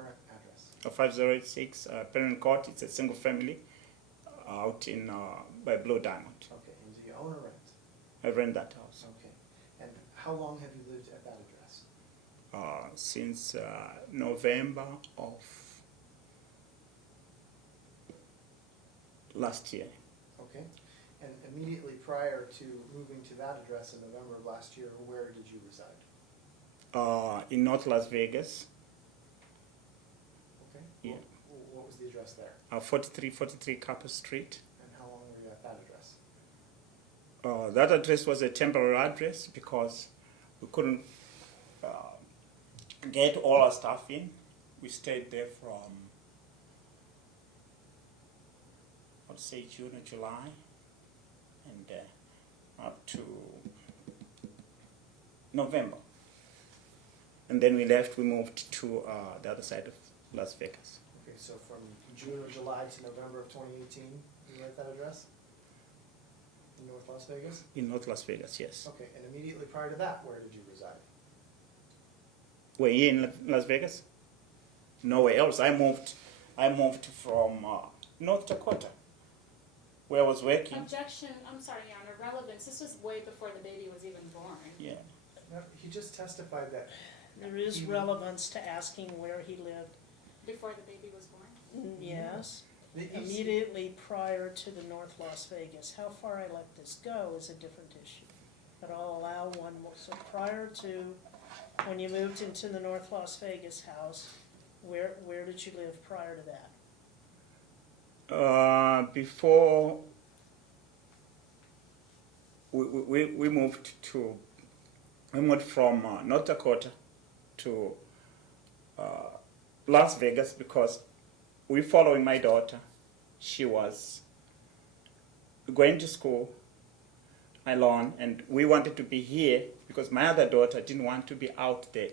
current address? 5086 Parent Court. It's a single family out in by Blue Diamond. Okay, and do you own or rent? I rent that house. Okay, and how long have you lived at that address? Since November of last year. Okay, and immediately prior to moving to that address in November of last year, where did you reside? In North Las Vegas. Okay. Yeah. What was the address there? 4343 Copper Street. And how long were you at that address? That address was a temporary address because we couldn't get all our stuff in. We stayed there from, let's say, June or July, and up to November. And then we left, we moved to the other side of Las Vegas. Okay, so from June or July to November of 2018, you were at that address? In North Las Vegas? In North Las Vegas, yes. Okay, and immediately prior to that, where did you reside? Were you in Las Vegas? Nowhere else. I moved from North Dakota, where I was working. Objection, I'm sorry, Your Honor, relevance. This was way before the baby was even born. Yeah. No, he just testified that. There is relevance to asking where he lived. Before the baby was born? Yes. He's- Immediately prior to the North Las Vegas. How far I let this go is a different issue. But I'll allow one more. So prior to when you moved into the North Las Vegas house, where did you live prior to that? Before we moved from North Dakota to Las Vegas because we following my daughter. She was going to school alone, and we wanted to be here because my other daughter didn't want to be out there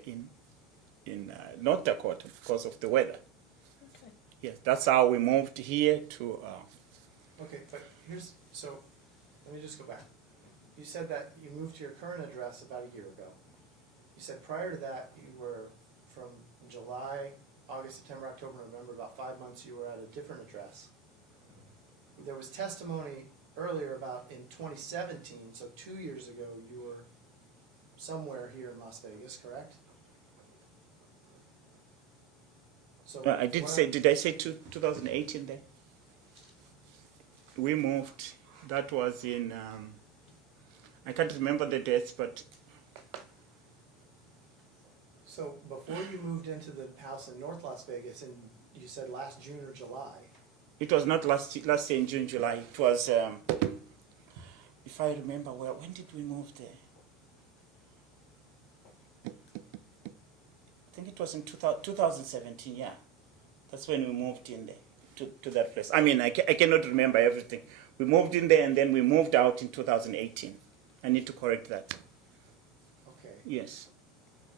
in North Dakota because of the weather. Okay. Yes, that's how we moved here to. Okay, but so let me just go back. You said that you moved to your current address about a year ago. You said prior to that you were from July, August, September, October, November, about 5 months you were at a different address. There was testimony earlier about in 2017, so 2 years ago, you were somewhere here in Las Vegas, correct? So I did say, did I say 2018 then? We moved, that was in, I can't remember the dates, but. So before you moved into the house in North Las Vegas, and you said last June or July. It was not last year in June, July. It was, if I remember well, when did we move there? I think it was in 2017, yeah. That's when we moved in there to that place. I mean, I cannot remember everything. We moved in there and then we moved out in 2018. I need to correct that. Okay. Yes.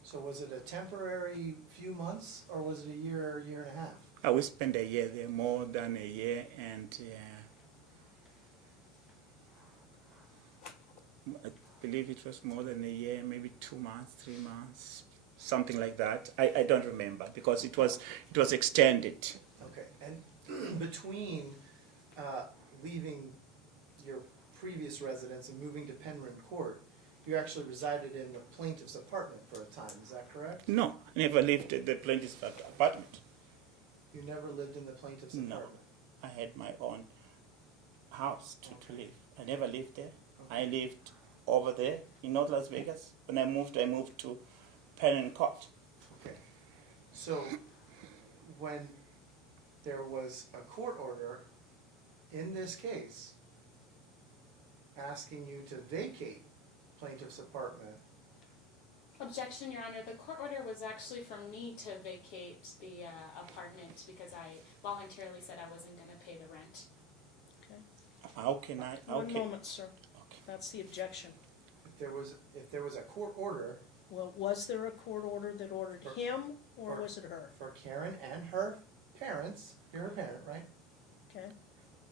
So was it a temporary few months, or was it a year and a half? We spent a year there, more than a year, and I believe it was more than a year, maybe 2 months, 3 months, something like that. I don't remember because it was extended. Okay, and between leaving your previous residence and moving to Penryn Court, you actually resided in the plaintiff's apartment for a time, is that correct? No, I never lived at the plaintiff's apartment. You never lived in the plaintiff's No, apartment? I had my own house to live. I never lived there. Okay. I lived over there in North Las Vegas. When I moved to Penryn Court. Okay, so when there was a court order in this case asking you to vacate plaintiff's apartment. Objection, Your Honor. The court order was actually for me to vacate the apartment because I voluntarily said I wasn't going to pay the rent. Okay. How can I? One moment, sir. Okay. That's the objection. If there was a court order. Well, was there a court order that ordered him, or was it her? For Karen and her parents, you're her parent, right? Okay.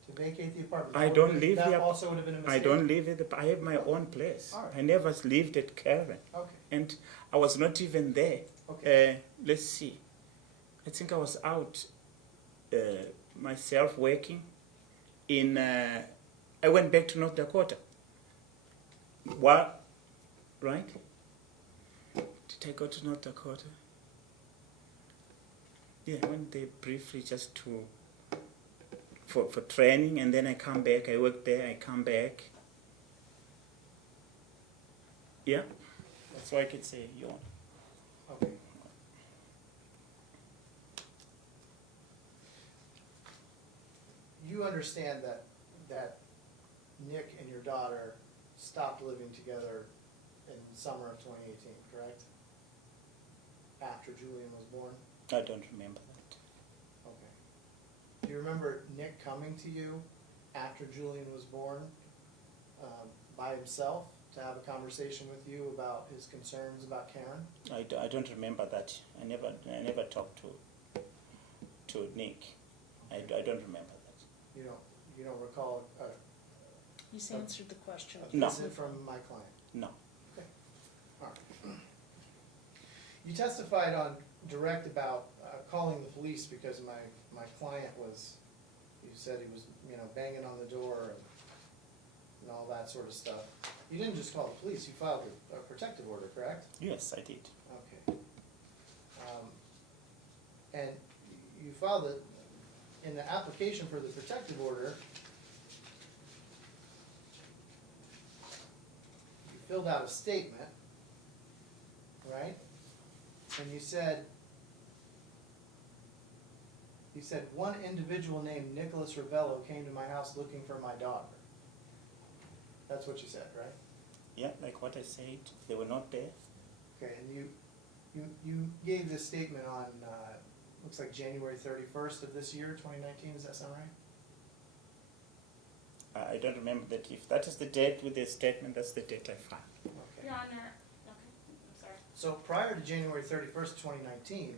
To vacate the apartment. I don't live that here. Also would have been a mistake. I don't live at I have my own place. All right. I never lived at Karen. Okay. And I was not even there. Okay. Let's see. I think I was out myself working in, I went back to North Dakota. What, right? Did I go to North Dakota? Yeah, I went there briefly just to, for training, and then I come back, I work there, I come back. Yeah, that's all I could say, you want. Okay. You understand that Nick and your daughter stopped living together in summer of 2018, correct? After Julian was born? I don't remember that. Okay. Do you remember Nick coming to you after Julian was born by himself to have a conversation with you about his concerns about Karen? I don't remember that. I never talked to Nick. I don't remember that. You don't recall He's answered the question. a No. visit from my client? No. Okay. All right. You testified on direct about calling the police because my client was, you said he was, banging on the door and all that sort of stuff. You didn't just call the police, you filed a protective order, correct? Yes, I did. Okay. And you filed it, in the application for the protective order, you filled out a statement, right? And you said one individual named Nicholas Ravello came to my house looking for my daughter. That's what you said, right? Yeah, like what I said, they were not there. Okay, and you gave this statement on, looks like January 31st of this year, 2019, does that sound right? I don't remember that. If that is the date with the statement, that's the date I filed. Okay. Your Honor, okay, I'm sorry. So prior to January 31st, 2019,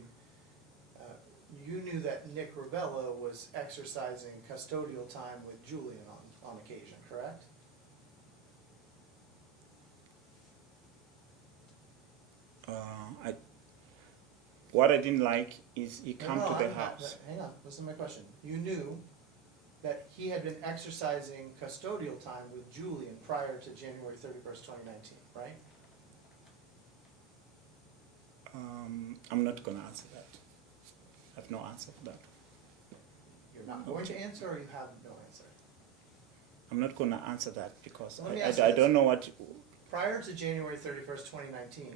you knew that Nick Ravello was exercising custodial time with Julian on occasion, correct? What I didn't like is he come to the I'm not- house. Hang on, listen to my question. You knew that he had been exercising custodial time with Julian prior to January 31st, 2019, right? I'm not going to answer that. I have no answer for that. You're not going to answer, or you have no answer? I'm not going to answer that because Let me ask you I this. don't know what. Prior to January 31st, 2019,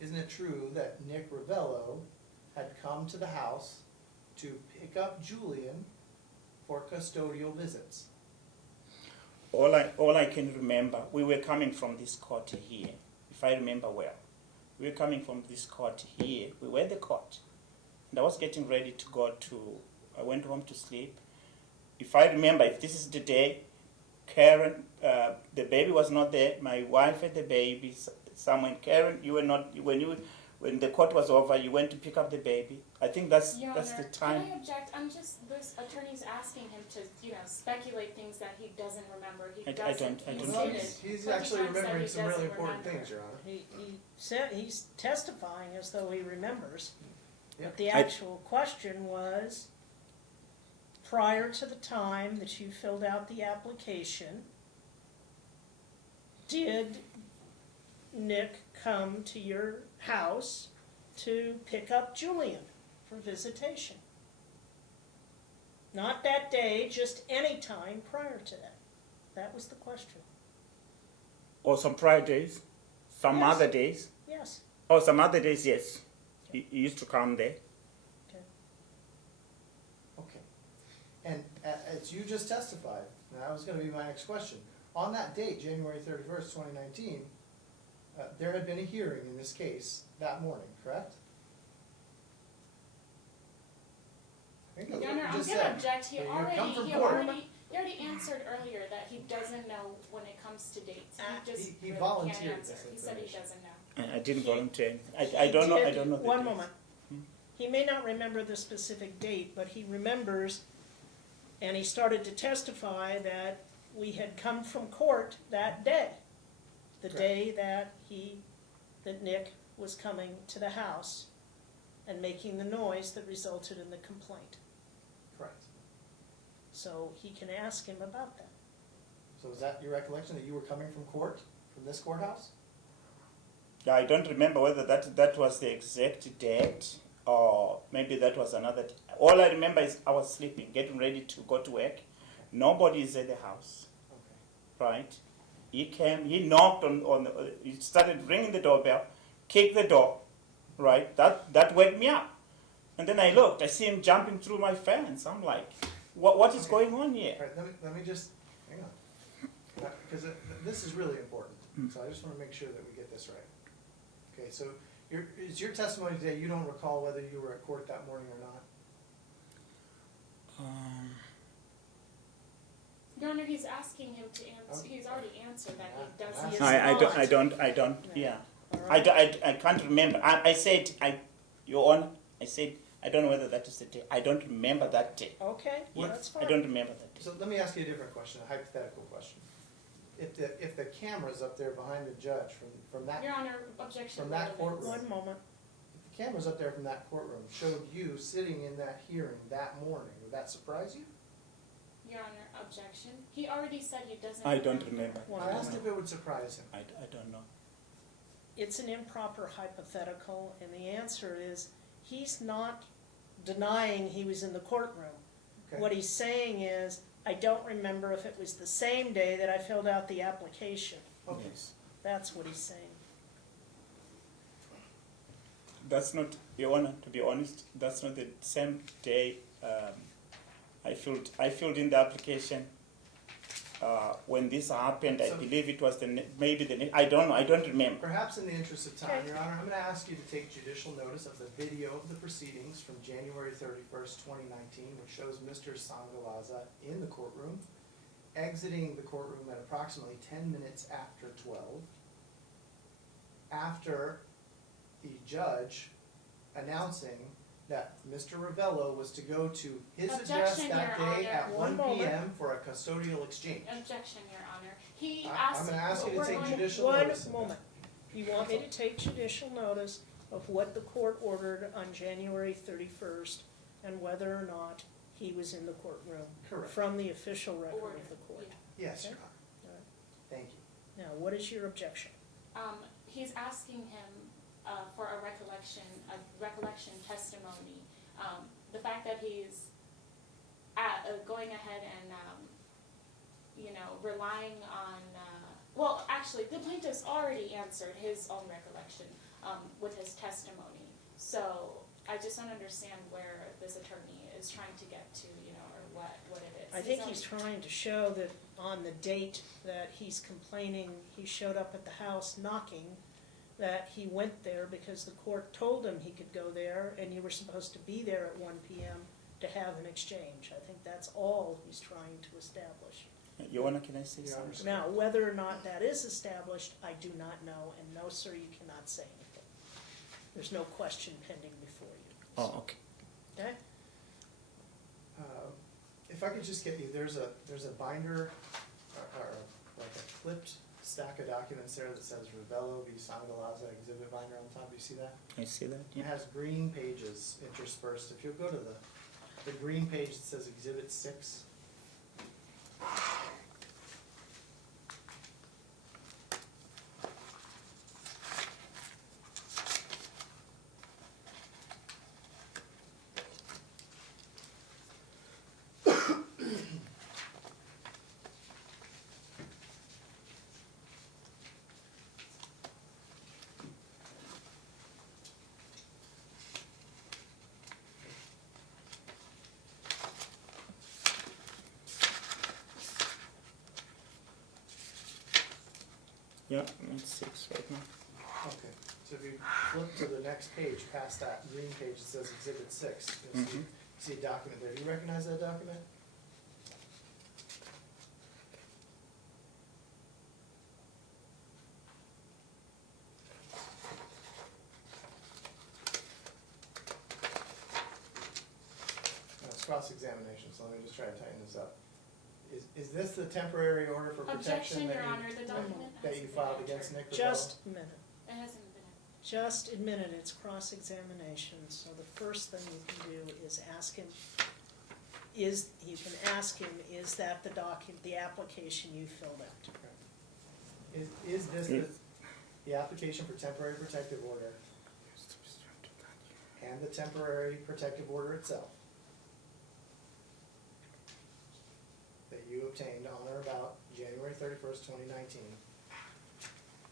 isn't it true that Nick Ravello had come to the house to pick up Julian for custodial visits? All I can remember, we were coming from this court here, if I remember well. We were coming from this court here. We were at the court. And I was getting ready to go I went home to sleep. If I remember, if this is the day, Karen, the baby was not there. My wife had the baby. Someone, Karen, you were not, when the court was over, you went to pick up the baby. I think that's Your the Honor, time. can I object? This attorney's asking him to, speculate things that he doesn't remember. He I doesn't. don't He's know. stated He's 20 actually times that remembering he some really doesn't important remember. things, Your Honor. He said, he's testifying as though he remembers. Yeah. But the actual question was, prior to the time that you filled out the application, did Nick come to your house to pick up Julian for visitation? Not that day, just any time prior to that. That was the question. Or some prior days, some Yes. other days. Yes. Oh, some other days, yes. He used to come there. Okay. Okay. And as you just testified, and that was going to be my next question, on that date, January 31st, 2019, there had been a hearing in this case that morning, correct? I think that's Your what Honor, you I'm just gonna said. object. He Yeah, you come from already, court. he already answered earlier that he doesn't know when it comes to dates. He just he really volunteered can't answer. this He said he information. doesn't know. I didn't He- volunteer anything. I don't know. I don't know. the One dates. moment. He may not remember the specific date, but he remembers, and he started to testify that we had come from court that day, the Correct. day that Nick was coming to the house. and making the noise that resulted in the complaint. Correct. So he can ask him about that. So is that your recollection, that you were coming from court, from this courthouse? Yeah, I don't remember whether that was the exact date or maybe that was another. All I remember is I was sleeping, getting ready to go to work. Nobody is at the house, Okay. right? He came, he knocked he started ringing the doorbell, kicked the door, right? That woke me up. And then I looked, I see him jumping through my fence. I'm like, what is going on here? All right, let me just, hang on. Because this is really important, so I just want to make sure that we get this right. Okay, so is your testimony today, you don't recall whether you were at court that morning or not? Your Honor, he's asking him to answer, he's already answered that he doesn't. He is I don't, yeah. All right? I can't remember. I said, Your Honor, I said, I don't know whether that is the day. I don't remember that day. Okay, Yeah, that's fine. I don't remember that day. So let me ask you a different question, a hypothetical question. If the camera's up there behind the judge from that, Your Honor, objection. From that relevant. courtroom. One moment. if the cameras up there from that courtroom showed you sitting in that hearing that morning, would that surprise you? Your Honor, objection. He already said he doesn't. I don't remember. One I asked moment. if it would surprise him. I don't know. It's an improper hypothetical, and the answer is, he's not denying he was in the courtroom. Okay. What he's saying is, I don't remember if it was the same day that I filled out the application. Okay. Yes. That's what he's saying. That's not, Your Honor, to be honest, that's not the same day I filled in the application. When this happened, I So- believe it was I don't know, I don't remember. Perhaps in the interest of time, Okay. Your Honor, I'm going to ask you to take judicial notice of the video of the proceedings from January 31st, 2019, which shows Mr. Sangalaza in the courtroom, exiting the courtroom at approximately 10 minutes after 12, after the judge announcing that Mr. Ravello was to go to his address Objection, that Your day Honor. at One 1 moment. p.m. for a custodial exchange. Objection, Your Honor. He I'm asked. gonna ask you to we're take going- judicial notice of One that. moment. You want me to take judicial notice of what the court ordered on January 31st and whether or not he was in the courtroom? Correct. From the official record Order, of the court. yeah. Yes, Your Okay. Honor. All right. Thank you. Now, what is your objection? He's asking him for a recollection testimony. The fact that he's going ahead and, relying on, well, actually, the plaintiff's already answered his own recollection with his testimony. So I just don't understand where this attorney is trying to get to, or what it is. I think he's trying to show that on the date that he's complaining, he showed up at the house knocking, that he went there because the court told him he could go there and you were supposed to be there at 1 p.m. to have an exchange. I think that's all he's trying to establish. Your Honor, can I say Your Honor. something? Now, whether or not that is established, I do not know, and no, sir, you cannot say anything. There's no question pending before you. Oh, okay. Okay? If I could just get you, there's a binder, or like a clipped stack of documents there that says Ravello v. Sangalaza exhibit binder on top. Do you see that? I see that. It Yeah. has green pages interspersed. If you'll go to the green page that says Exhibit 6. Yeah, it's 6 right now. Okay. So if you flip to the next page, past that green page that says Exhibit 6, you'll see a document there. Do you recognize that document? Now, it's cross-examination, so let me just try to tighten this up. Is this the temporary order for protection Objection, that Your you, Honor, the document that you hasn't been filed entered. against Nick Ravello? Just a minute. It hasn't been entered. Just admitted it's cross-examination, so the first thing you can do is ask him, is that the application you filled out? Is this the application for temporary protective order and the temporary protective order itself that you obtained on or about January 31st, 2019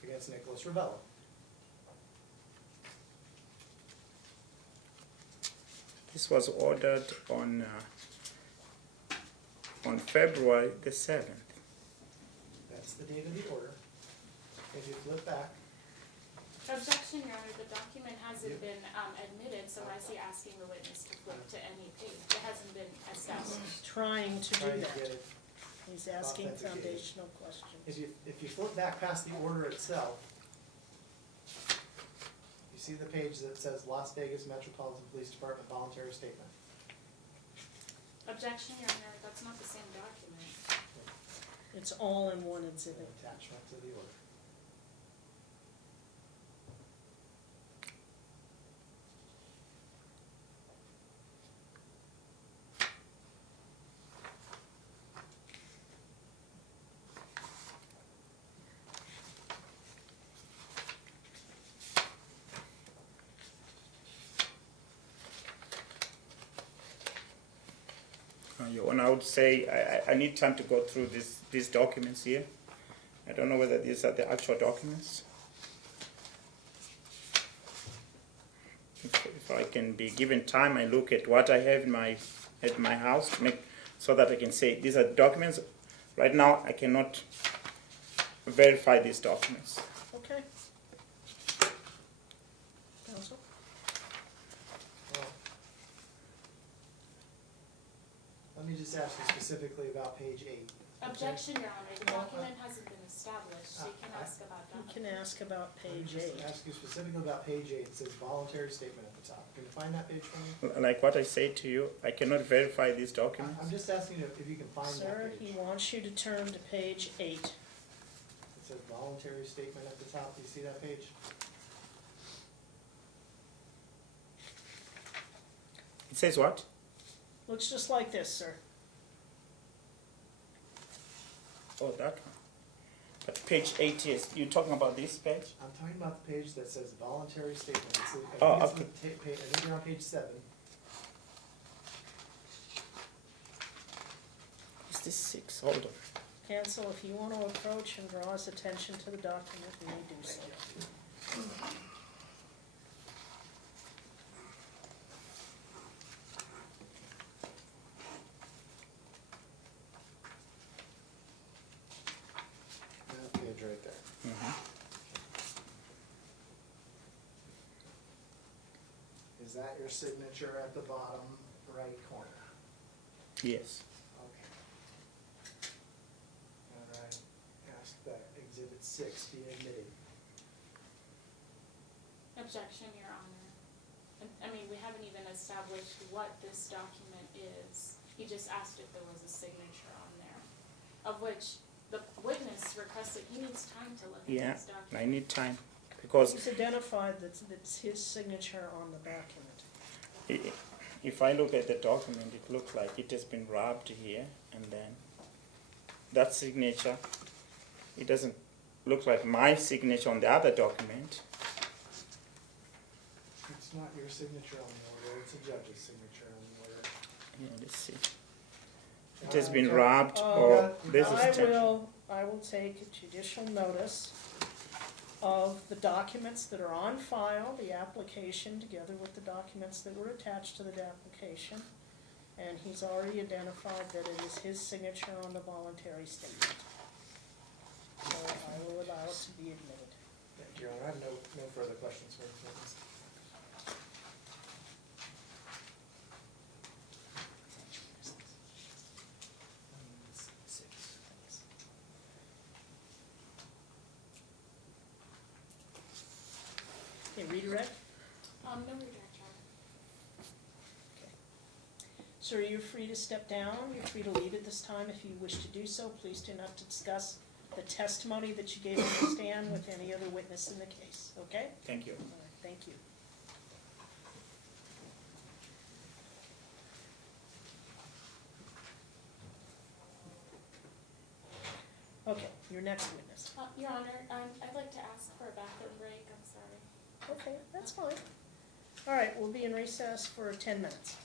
against Nicholas Ravello? This was ordered on February the 7th. That's the date of the order. If you flip back, Objection, Your Honor, the document hasn't been admitted, so I see asking the witness to flip to any page. It hasn't been established. He's trying to do trying to that. get it. He's asking authenticated. foundational questions. If you flip back past the order itself, you see the page that says Las Vegas Metropolitan Police Department voluntary statement. Objection, Your Honor, that's not the same document. It's all in one It's an exhibit. attachment to the order. Your Honor, I would say I need time to go through these documents here. I don't know whether these are the actual documents. If I can be given time, I look at what I have at my house to make so that I can say these are documents. Right now, I cannot verify these documents. Okay. Counsel? Well, let me just ask you specifically about page 8. okay? Objection, Your Honor, the document hasn't been established, so you can ask about You document. can ask about Let me page just 8. ask you specifically about page 8. It says voluntary statement at the top. Can you find that page for me? Like what I say to you, I cannot verify these documents. I'm just asking you if you can find Sir, that he page. wants you to turn to page 8. It says voluntary statement at the top. Do you see that page? It says what? Looks just like this, sir. Oh, that one. But page 8 is, you're talking about this page? I'm talking about the page that says voluntary statement. It's, Oh, I think okay. it's I think you're on page 7. Is this 6? Hold on. Counsel, if you want to approach and draw his attention to the document, you may do so. That page right there. Mhm. Is that your signature at the bottom right corner? Yes. Okay. All right. Ask that exhibit 6 be admitted. Objection, Your Honor. I mean, we haven't even established what this document is. He just asked if there was a signature on there, of which the witness requested he needs time to look Yeah, at this document. I need time because He's identified that it's his signature on the document. if I look at the document, it looks like it has been rubbed here and then that signature, it doesn't look like my signature on the other document. It's not your signature on the order, it's a judge's signature on the order. Yeah, let's see. It has been Okay. rubbed Oh, or this is I will take judicial notice of the documents that are on file, the application together with the documents that were attached to the application. And he's already identified that it is his signature on the voluntary statement. So I will allow it to be admitted. Thank you, Your Honor. I have no further questions for this witness. Okay, redirect. No redirect, Your Honor. Sir, you're free to step down. You're free to leave at this time if you wish to do so. Please do not discuss the testimony that you gave on the stand with any other witness in the case, okay? Thank you. All right, thank you. Okay, your next witness. Your Honor, I'd like to ask for a bathroom break, I'm sorry. Okay, that's fine. All right, we'll be in recess for 10 minutes.